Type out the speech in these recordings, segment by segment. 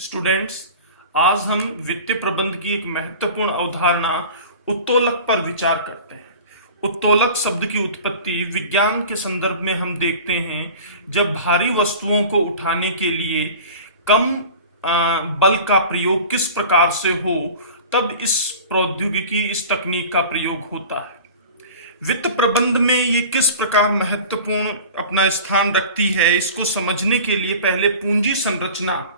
Students, आज हम वित्तीय प्रबंध की एक महत्वपूर्ण अवधारणा उत्तोलक पर विचार करते हैं। उत्तोलक शब्द की उत्पत्ति विज्ञान के संदर्भ में हम देखते हैं जब भारी वस्तुओं को उठाने के लिए कम बल का प्रयोग किस प्रकार से हो, तब इस प्रौद्योगिकी, इस तकनीक का प्रयोग होता है। वित्त प्रबंध में ये किस प्रकार महत्वपूर्ण अपना स्थान रखती है, इसको समझने के लिए पहले पूंजी संरचना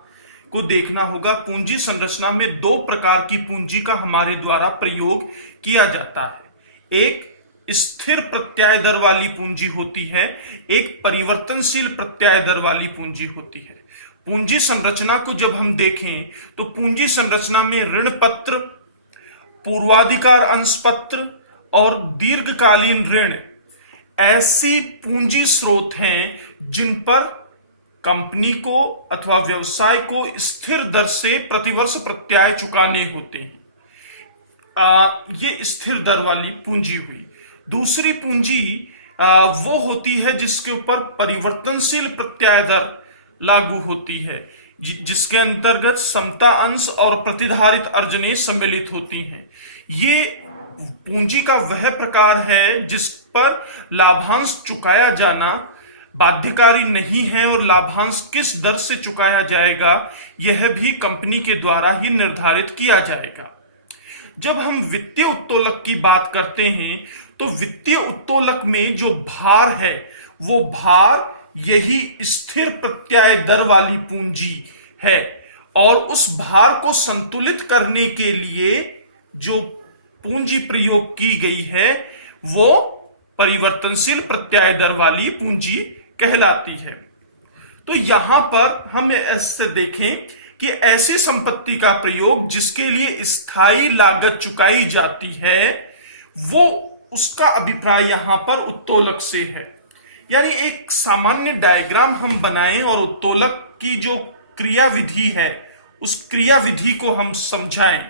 को देखना होगा। पूंजी संरचना में दो प्रकार की पूंजी का हमारे द्वारा प्रयोग किया जाता है। एक स्थिर प्रत्याय दर वाली पूंजी होती है, एक परिवर्तनशील प्रत्याय दर वाली पूंजी होती है। पूंजी संरचना को जब हम देखें तो पूंजी संरचना में ऋण पत्र, पूर्वाधिकार अंश पत्र और दीर्घकालीन ऋण ऐसी पूंजी स्रोत हैं जिन पर कंपनी को अथवा व्यवसाय को स्थिर दर से प्रतिवर्ष प्रत्याय चुकाने होते हैं। ये स्थिर दर वाली पूंजी हुई। दूसरी पूंजी वो होती है जिसके ऊपर परिवर्तनशील प्रत्याय दर लागू होती है, जिसके अंतर्गत समता अंश और प्रतिधारित अर्जने सम्मिलित होती हैं। ये पूंजी का वह प्रकार है जिस पर लाभांश चुकाया जाना बाध्यकारी नहीं है और लाभांश किस दर से चुकाया जाएगा यह भी कंपनी के द्वारा ही निर्धारित किया जाएगा। जब हम वित्तीय उत्तोलक की बात करते हैं तो वित्तीय उत्तोलक में जो भार है वो भार यही स्थिर प्रत्याय दर वाली पूंजी है, और उस भार को संतुलित करने के लिए जो पूंजी प्रयोग की गई है वो परिवर्तनशील प्रत्याय दर वाली पूंजी कहलाती है। तो यहां पर हम ऐसे देखें कि ऐसी संपत्ति का प्रयोग जिसके लिए स्थायी लागत चुकाई जाती है, वो उसका अभिप्राय यहां पर उत्तोलक से है। यानी एक सामान्य डायग्राम हम बनाएं और उत्तोलक की जो क्रिया विधि है उस क्रिया विधि को हम समझाएं।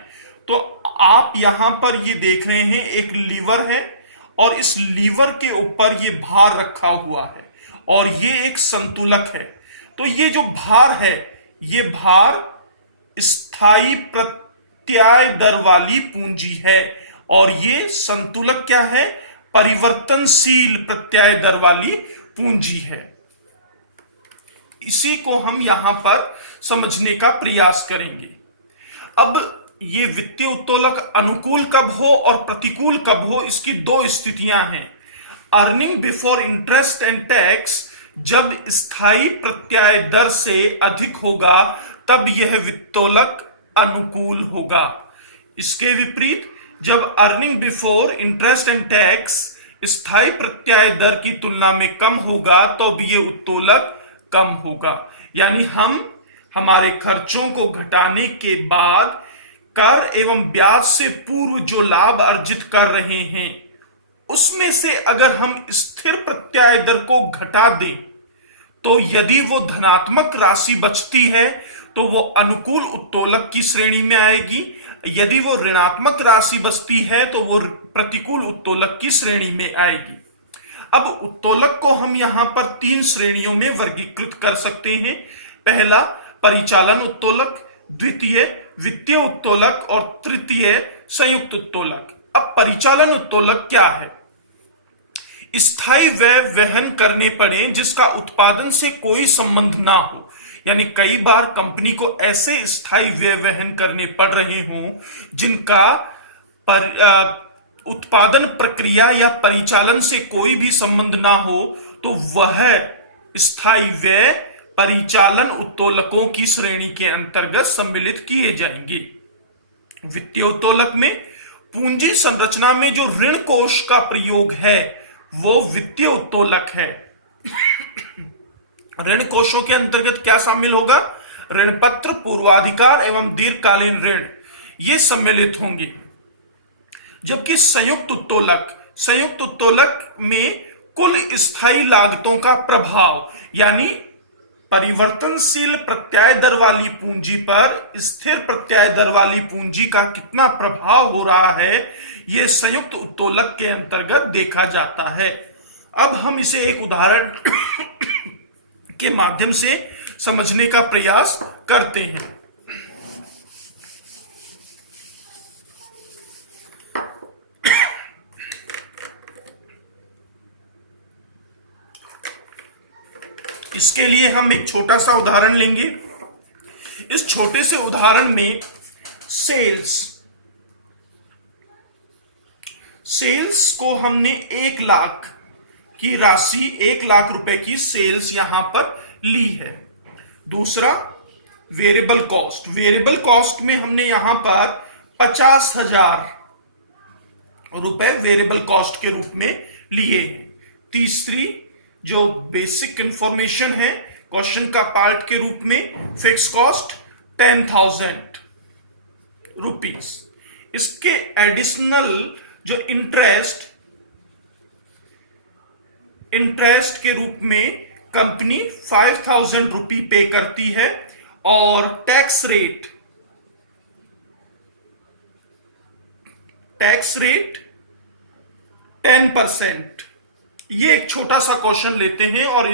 तो आप यहां पर ये देख रहे हैं, एक लीवर है और इस लीवर के ऊपर ये भार रखा हुआ है और ये एक संतुलक है। तो ये जो भार है ये भार स्थायी प्रत्याय दर वाली पूंजी है और ये संतुलक क्या है? परिवर्तनशील प्रत्याय दर वाली पूंजी है। इसी को हम यहां पर समझने का प्रयास करेंगे। अब ये वित्तीय उत्तोलक अनुकूल कब हो और प्रतिकूल कब हो, इसकी दो स्थितियां हैं। Earning before interest and tax जब स्थायी प्रत्याय दर से अधिक होगा तब यह वित्तोलक अनुकूल होगा। इसके विपरीत जब earning before interest and tax स्थायी प्रत्याय दर की तुलना में कम होगा तो ये उत्तोलक कम होगा। यानी हम हमारे खर्चों को घटाने के बाद कर एवं ब्याज से पूर्व जो लाभ अर्जित कर रहे हैं उसमें से अगर हम स्थिर प्रत्याय दर को घटा दें तो यदि वो धनात्मक राशि बचती है तो वो अनुकूल उत्तोलक की श्रेणी में आएगी, यदि वो ऋणात्मक राशि बचती है तो वो प्रतिकूल उत्तोलक की श्रेणी में आएगी। अब उत्तोलक को हम यहां पर तीन श्रेणियों में वर्गीकृत कर सकते हैं। पहला परिचालन उत्तोलक, द्वितीय वित्तीय उत्तोलक और तृतीय संयुक्त उत्तोलक। अब परिचालन उत्तोलक क्या है? स्थायी व्यय वहन करने पड़े जिसका उत्पादन से कोई संबंध ना हो। यानी कई बार कंपनी को ऐसे स्थायी व्यय वहन करने पड़ रहे हों जिनका उत्पादन प्रक्रिया या परिचालन से कोई भी संबंध ना हो, तो वह स्थायी व्यय परिचालन उत्तोलकों की श्रेणी के अंतर्गत सम्मिलित किए जाएंगे। वित्तीय उत्तोलक में पूंजी संरचना में जो ऋण कोष का प्रयोग है वो वित्तीय उत्तोलक है। ऋण कोषों के अंतर्गत क्या शामिल होगा? ऋण पत्र, पूर्वाधिकार एवं दीर्घकालीन ऋण ये सम्मिलित होंगे। जबकि संयुक्त उत्तोलक में कुल स्थायी लागतों का प्रभाव, यानी परिवर्तनशील प्रत्याय दर वाली पूंजी पर स्थिर प्रत्याय दर वाली पूंजी का कितना प्रभाव हो रहा है, यह संयुक्त उत्तोलक के अंतर्गत देखा जाता है। अब हम इसे एक उदाहरण के माध्यम से समझने का प्रयास करते हैं। इसके लिए हम एक छोटा सा उदाहरण लेंगे। इस छोटे से उदाहरण में सेल्स को हमने 1 लाख की राशि, 1 लाख रुपए की सेल्स यहां पर ली है। दूसरा वेरिएबल कॉस्ट में हमने यहां पर 50,000 रुपए वेरिएबल कॉस्ट के रूप में लिए हैं। तीसरी जो बेसिक इंफॉर्मेशन है क्वेश्चन का पार्ट के रूप में, फिक्स कॉस्ट 10,000 रुपीज। इसके एडिशनल जो इंटरेस्ट के रूप में कंपनी 5,000 रुपी पे करती है, और टैक्स रेट 10%। ये एक छोटा सा क्वेश्चन लेते हैं और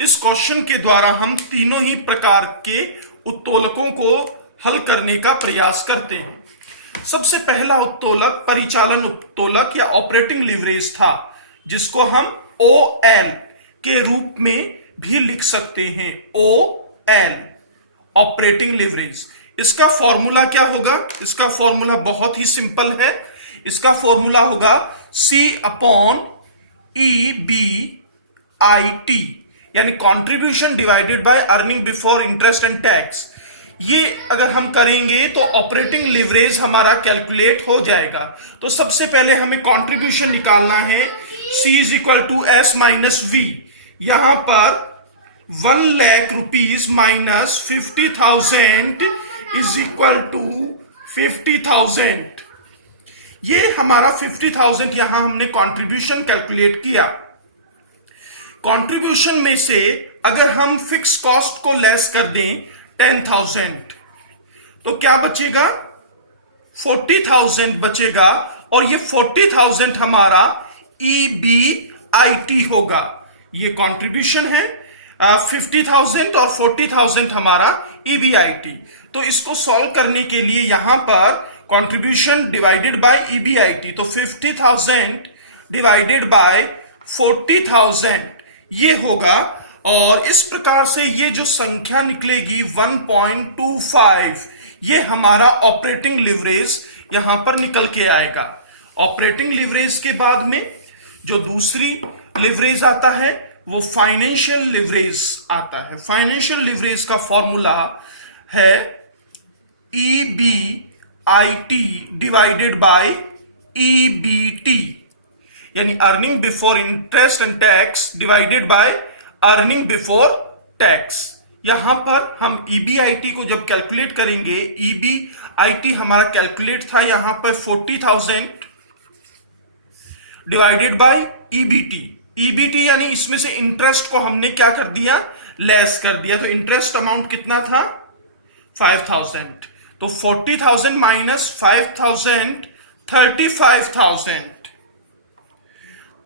इस क्वेश्चन के द्वारा हम तीनों ही प्रकार के उत्तोलकों को हल करने का प्रयास करते हैं। सबसे पहला उत्तोलक परिचालन उत्तोलक या ऑपरेटिंग लीवरेज था, जिसको हम OL के रूप में भी लिख सकते हैं। OL operating leverage. इसका फॉर्मूला क्या होगा? इसका फॉर्मूला बहुत ही सिंपल है। इसका फॉर्मूला होगा C/EBIT, यानी contribution divided by earning before interest and tax. ये अगर हम करेंगे तो ऑपरेटिंग लीवरेज हमारा कैलकुलेट हो जाएगा। तो सबसे पहले हमें कंट्रीब्यूशन निकालना है। C = S - V। यहां पर 1 लाख रुपीज माइनस 50,000 = 50,000। ये हमारा 50,000 यहां हमने कंट्रीब्यूशन कैलकुलेट किया। कंट्रीब्यूशन में से अगर हम फिक्स कॉस्ट को लेस कर दें 10,000, तो क्या बचेगा? 40,000 बचेगा, और ये 40,000 हमारा EBIT होगा। ये कंट्रीब्यूशन है 50,000 और 40,000 हमारा EBIT। तो इसको सॉल्व करने के लिए यहां पर कंट्रीब्यूशन डिवाइडेड बाय EBIT, तो 50,000 डिवाइडेड बाय 40,000 ये होगा, और इस प्रकार से ये जो संख्या निकलेगी 1.25, ये हमारा ऑपरेटिंग लीवरेज यहां पर निकल के आएगा। ऑपरेटिंग लीवरेज के बाद में जो दूसरी लीवरेज आता है वो फाइनेंशियल लीवरेज आता है। फाइनेंशियल लीवरेज का फॉर्मूला है EBIT डिवाइडेड बाय EBT, यानी earning before interest and tax divided by earning before tax. यहां पर हम EBIT को जब कैलकुलेट करेंगे, EBIT हमारा कैलकुलेट था यहां पर 40,000 डिवाइडेड बाय EBT यानी इसमें से इंटरेस्ट को हमने क्या कर दिया? लेस कर दिया। तो इंटरेस्ट अमाउंट कितना था? 5,000। तो 40,000 माइनस 5,000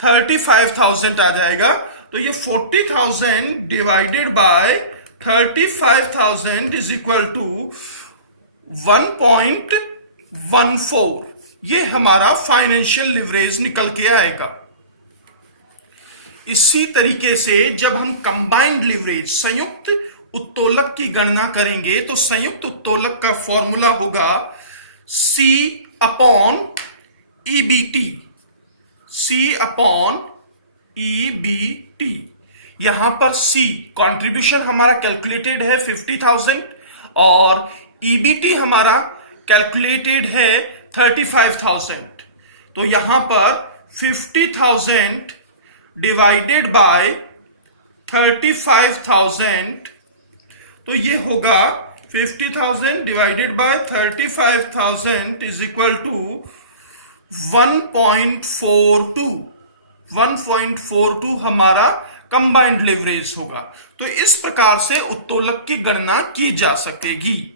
35,000 आ जाएगा। तो ये 40,000 डिवाइडेड बाय 35,000 = 1.14। ये हमारा फाइनेंशियल लीवरेज निकल के आएगा। इसी तरीके से जब हम कंबाइंड लीवरेज संयुक्त उत्तोलक की गणना करेंगे, तो संयुक्त उत्तोलक का फॉर्मूला होगा C/EBT। यहां पर C कंट्रीब्यूशन हमारा कैलकुलेटेड है 50,000 और EBT हमारा कैलकुलेटेड है 35,000। तो यहां पर 50,000 डिवाइडेड बाय 35,000, तो ये होगा 50,000 डिवाइडेड बाय 35,000 = 1.42 हमारा कंबाइंड लीवरेज होगा। तो इस प्रकार से उत्तोलक की गणना की जा सकेगी।